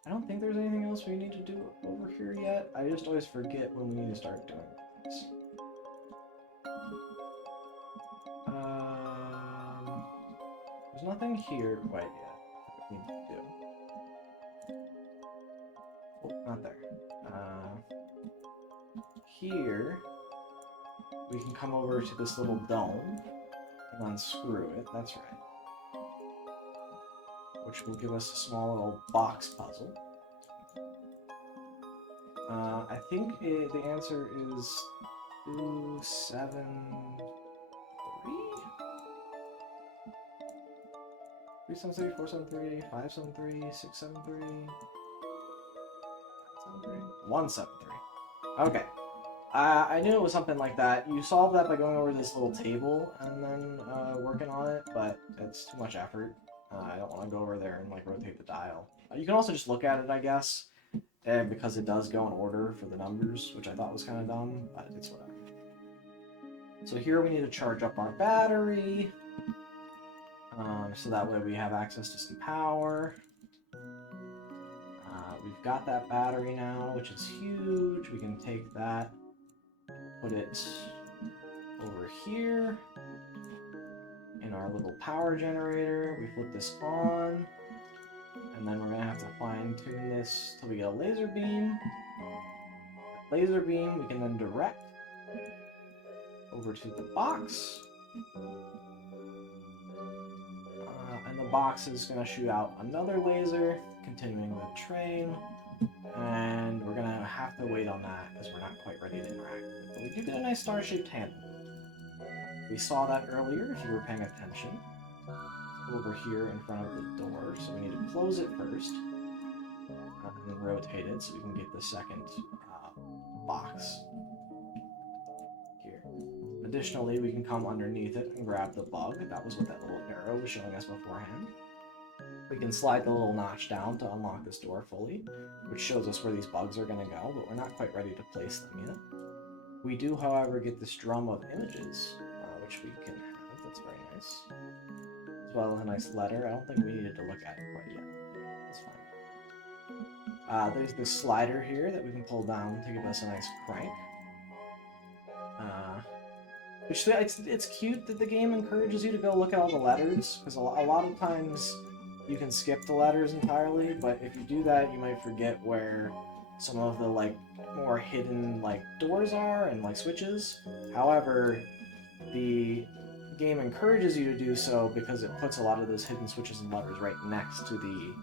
I don't think there's anything else we need to do over here yet. I just always forget when we need to start doing things. There's nothing here quite yet that we need to do. Oh, not there. Here, we can come over to this little dome and unscrew it. That's right. Which will give us a small little box puzzle. I think the answer is 2, 7, 3? 3, 7, 3, 4, 7, 3, 5, 7, 3, 6, 7, 3, 5, 7, 3, 1, 7, 3. Okay. I knew it was something like that. You solve that by going over this little table and then working on it, but it's too much effort. I don't want to go over there and like rotate the dial. You can also just look at it, I guess, because it does go in order for the numbers, which I thought was kind of dumb, but it's whatever. So here we need to charge up our battery, so that way we have access to some power. We've got that battery now, which is huge. We can take that, put it over here in our little power generator. We flip this on, and then we're gonna have to fine tune this till we get a laser beam. The laser beam we can then direct over to the box, and the box is gonna shoot out another laser, continuing the train, and we're gonna have to wait on that because we're not quite ready to interact with it. But we do get a nice star-shaped handle. We saw that earlier if you were paying attention. Over here in front of the door, so we need to close it first, and then rotate it so we can get the second box here. Additionally, we can come underneath it and grab the bug. That was what that little arrow was showing us beforehand. We can slide the little notch down to unlock this door fully, which shows us where these bugs are going to go, but we're not quite ready to place them yet. We do, however, get this drum of images, which we can have. That's very nice. As well as a nice letter. I don't think we needed to look at it quite yet. That's fine. There's this slider here that we can pull down to give us a nice crank. Which it's cute that the game encourages you to go look at all the letters, because a lot of times you can skip the letters entirely, but if you do that, you might forget where some of the like more hidden like doors are and like switches. However, the game encourages you to do so because it puts a lot of those hidden switches and letters right next to the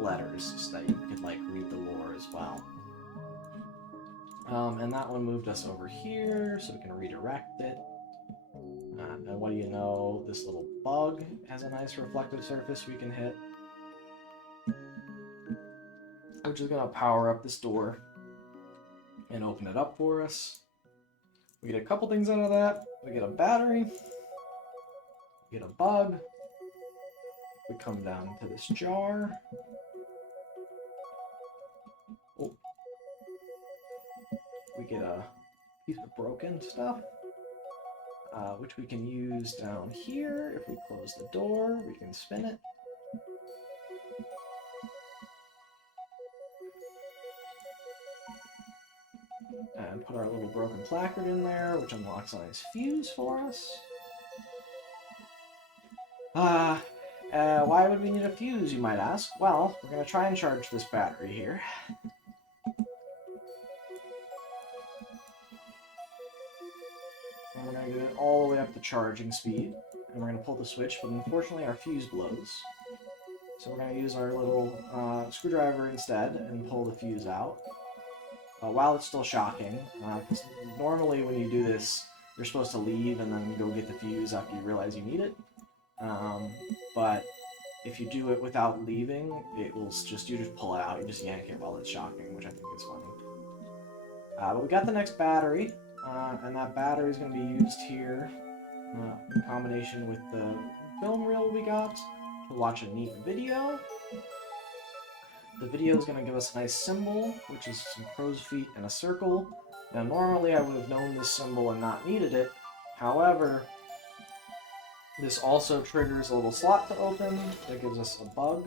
letters, so that you could like read the lore as well. And that one moved us over here, so we can redirect it. And what do you know, this little bug has a nice reflective surface we can hit, which is going to power up this door and open it up for us. We get a couple things out of that. We get a battery, we get a bug, we come down to this jar. Oh. We get a piece of broken stuff, which we can use down here. If we close the door, we can spin it. And put our little broken placard in there, which unlocks a nice fuse for us. Why would we need a fuse, you might ask? Well, we're going to try and charge this battery here. And we're going to get it all the way up to charging speed. And we're going to pull the switch, but unfortunately our fuse blows. So we're going to use our little screwdriver instead and pull the fuse out. While it's still shocking, because normally when you do this, you're supposed to leave and then go get the fuse after you realize you need it. But if you do it without leaving, it will just, you just pull it out, you just yank it while it's shocking, which I think is funny. But we got the next battery, and that battery is going to be used here in combination with the film reel we got to watch a neat video. The video is going to give us a nice symbol, which is some crow's feet and a circle. Now normally I would have known this symbol and not needed it, however, this also triggers a little slot to open that gives us a bug.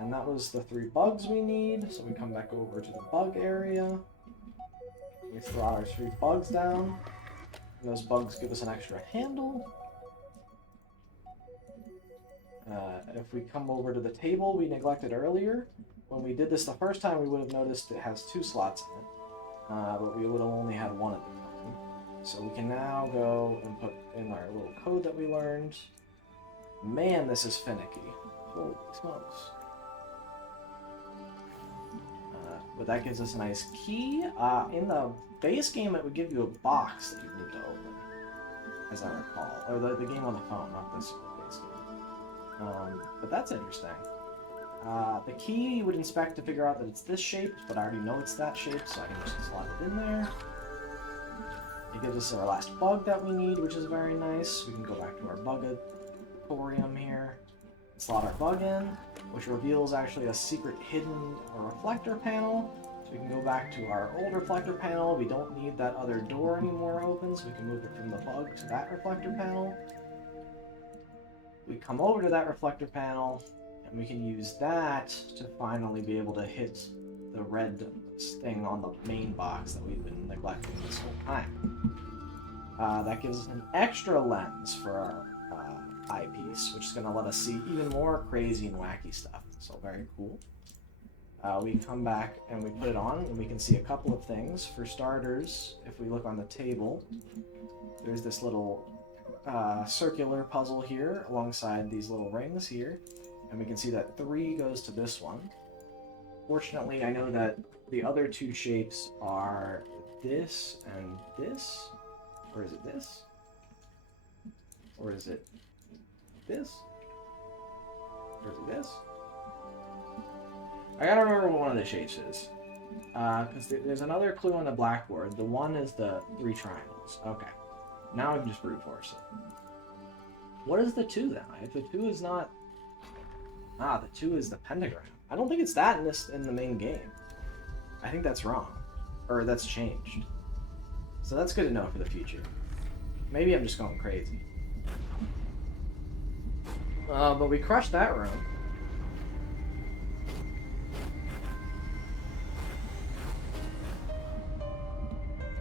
And that was the 3 bugs we need, so we come back over to the bug area. We throw our 3 bugs down, and those bugs give us an extra handle. If we come over to the table we neglected earlier, when we did this the first time we would have noticed it has 2 slots in it, but we would have only had 1 at the time. So we can now go and put in our little code that we learned. Man, this is finicky. Holy smokes. But that gives us a nice key. In the base game, it would give you a box that you need to open, as I recall. Or the game on the phone, not this base game. But that's interesting. The key you would inspect to figure out that it's this shape, but I already know it's that shape, so I can just slot it in there. It gives us our last bug that we need, which is very nice. We can go back to our bugatorium here, slot our bug in, which reveals actually a secret hidden reflector panel. So we can go back to our old reflector panel. We don't need that other door anymore open, so we can move it from the bug to that reflector panel. We come over to that reflector panel, and we can use that to finally be able to hit the red thing on the main box that we've been neglecting this whole time. That gives us an extra lens for our eyepiece, which is going to let us see even more crazy and wacky stuff. So very cool. We come back and we put it on, and we can see a couple of things. For starters, if we look on the table, there's this little circular puzzle here alongside these little rings here, and we can see that 3 goes to this one. Fortunately, I know that the other 2 shapes are this and this. Or is it this? Or is it this? Or is it this? I gotta remember what one of the shapes is. Because there's another clue on the blackboard. The one is the 3 triangles. Okay. Now I can just brute force it. What is the 2 then? If the 2 is not... the 2 is the pentagram. I don't think it's that in the main game. I think that's wrong. Or that's changed. So that's good to know for the future. Maybe I'm just going crazy. But we crushed that room.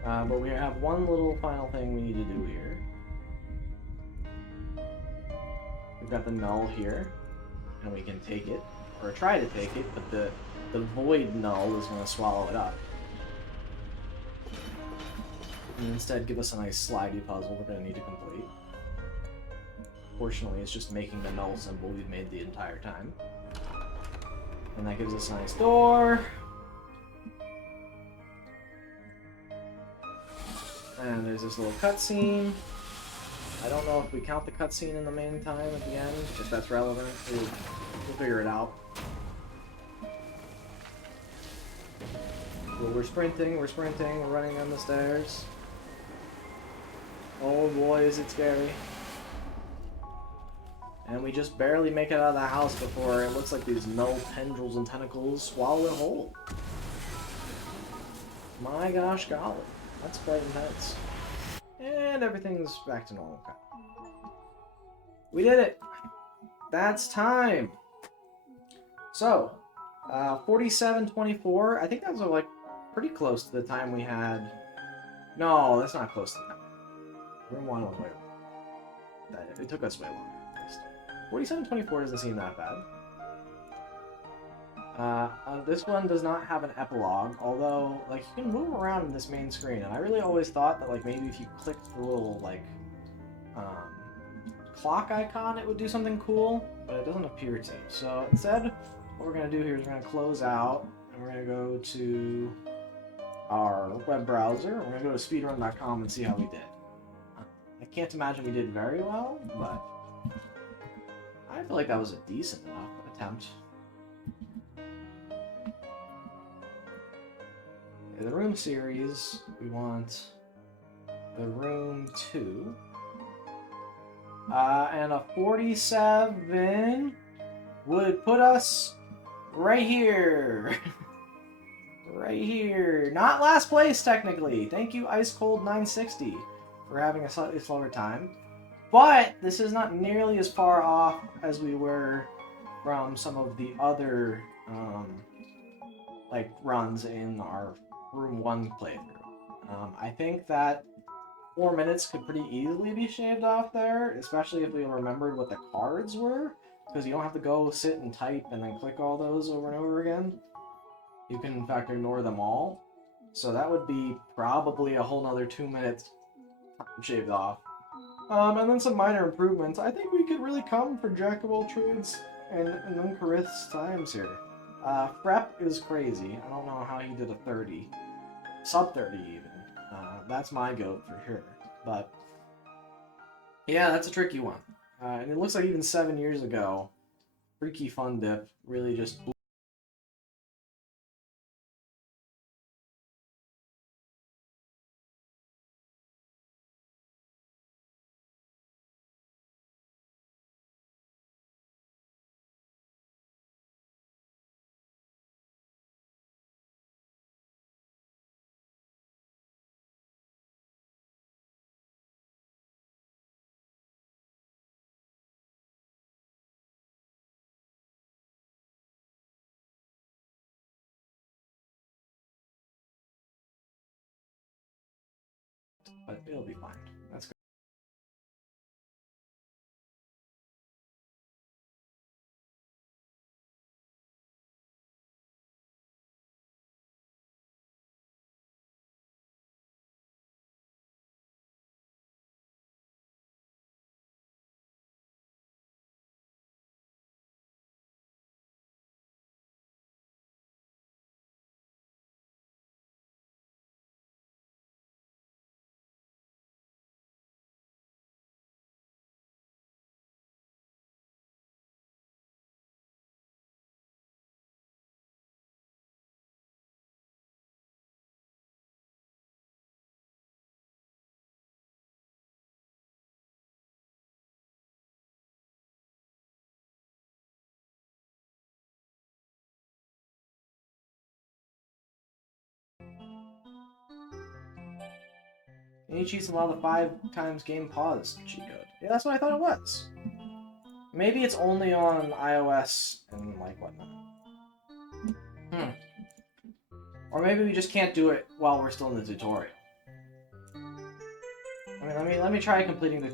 But we have one little final thing we need to do here. We've got the null here, and we can take it, or try to take it, but the void null is going to swallow it up. And instead give us a nice slidey puzzle we're going to need to complete. Fortunately, it's just making the null symbol we've made the entire time. And that gives us a nice door. And there's this little cutscene. I don't know if we count the cutscene in the main time at the end, if that's relevant. We'll figure it out. Well, we're sprinting, we're running down the stairs. Oh boy, is it scary. And we just barely make it out of the house before it looks like these null tendrils and tentacles swallow it whole. My gosh golly, that's quite intense. And everything's back to normal. We did it! That's time! So, 47:24, I think that was like pretty close to the time we had... No, that's not close to that. Room 1 was way longer. It took us way longer. 47:24 doesn't seem that bad. This one does not have an epilogue, although, like, you can move around in this main screen, and I really always thought that, like, maybe if you clicked the little, like, clock icon, it would do something cool, but it doesn't appear to. So instead, what we're going to do here is we're going to close out, and we're going to go to our web browser. We're going to go to speedrun.com and see how we did. I can't imagine we did very well, but I feel like that was a decent enough attempt. In the Room series, we want the Room 2. And a 47 would put us right here. Right here. Not last place, technically. Thank you, Ice Cold 960, for having a slightly slower time. But this is not nearly as far off as we were from some of the other like runs in our Room 1 playthrough. I think that 4 minutes could pretty easily be shaved off there, especially if we remembered what the cards were, because you don't have to go sit and type and then click all those over and over again. You can, in fact, ignore them all. So that would be probably a whole nother 2 minutes shaved off. And then some minor improvements. I think we could really come for Jack of all trades and Karith's times here. Prep is crazy. I don't know how he did a 30. Sub 30 even. That's my goat for sure. But yeah, that's a tricky one. And it looks like even 7 years ago, Freaky Fun Dip really just blew. But it'll be fine. That's good. Any cheats allow the 5 times game pause cheat code? Yeah, that's what I thought it was. Maybe it's only on iOS and like whatnot. Or maybe we just can't do it while we're still in the tutorial. I mean, let me try completing the.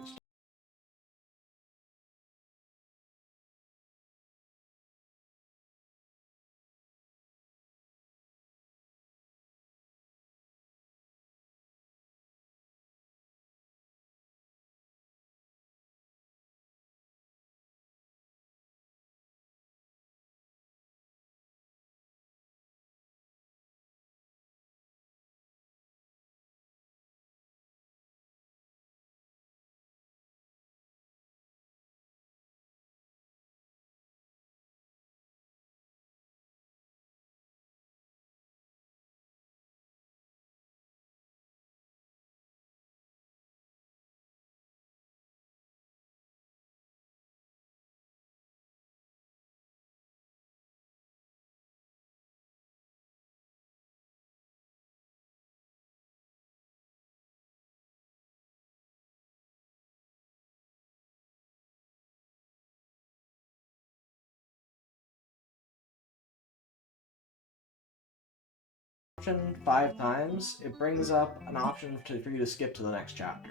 Option 5 times, it brings up an option for you to skip to the next chapter.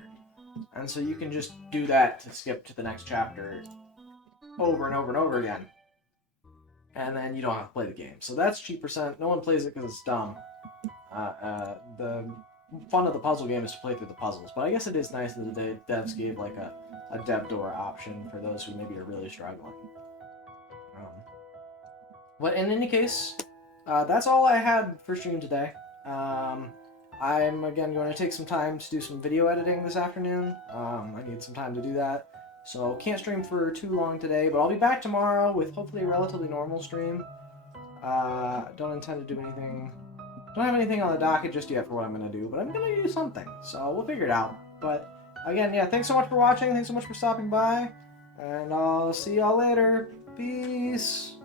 And so you can just do that to skip to the next chapter over and over and over again. And then you don't have to play the game. So that's cheap percent. No one plays it because it's dumb. The fun of the puzzle game is to play through the puzzles, but I guess it is nice that the devs gave like a dev door option for those who maybe are really struggling. But in any case, that's all I had for stream today. I'm again going to take some time to do some video editing this afternoon. I need some time to do that, so can't stream for too long today, but I'll be back tomorrow with hopefully a relatively normal stream. Don't intend to do anything. Don't have anything on the docket just yet for what I'm going to do, but I'm going to do something, so we'll figure it out. But again, yeah, thanks so much for watching. Thanks so much for stopping by, and I'll see y'all later. Peace.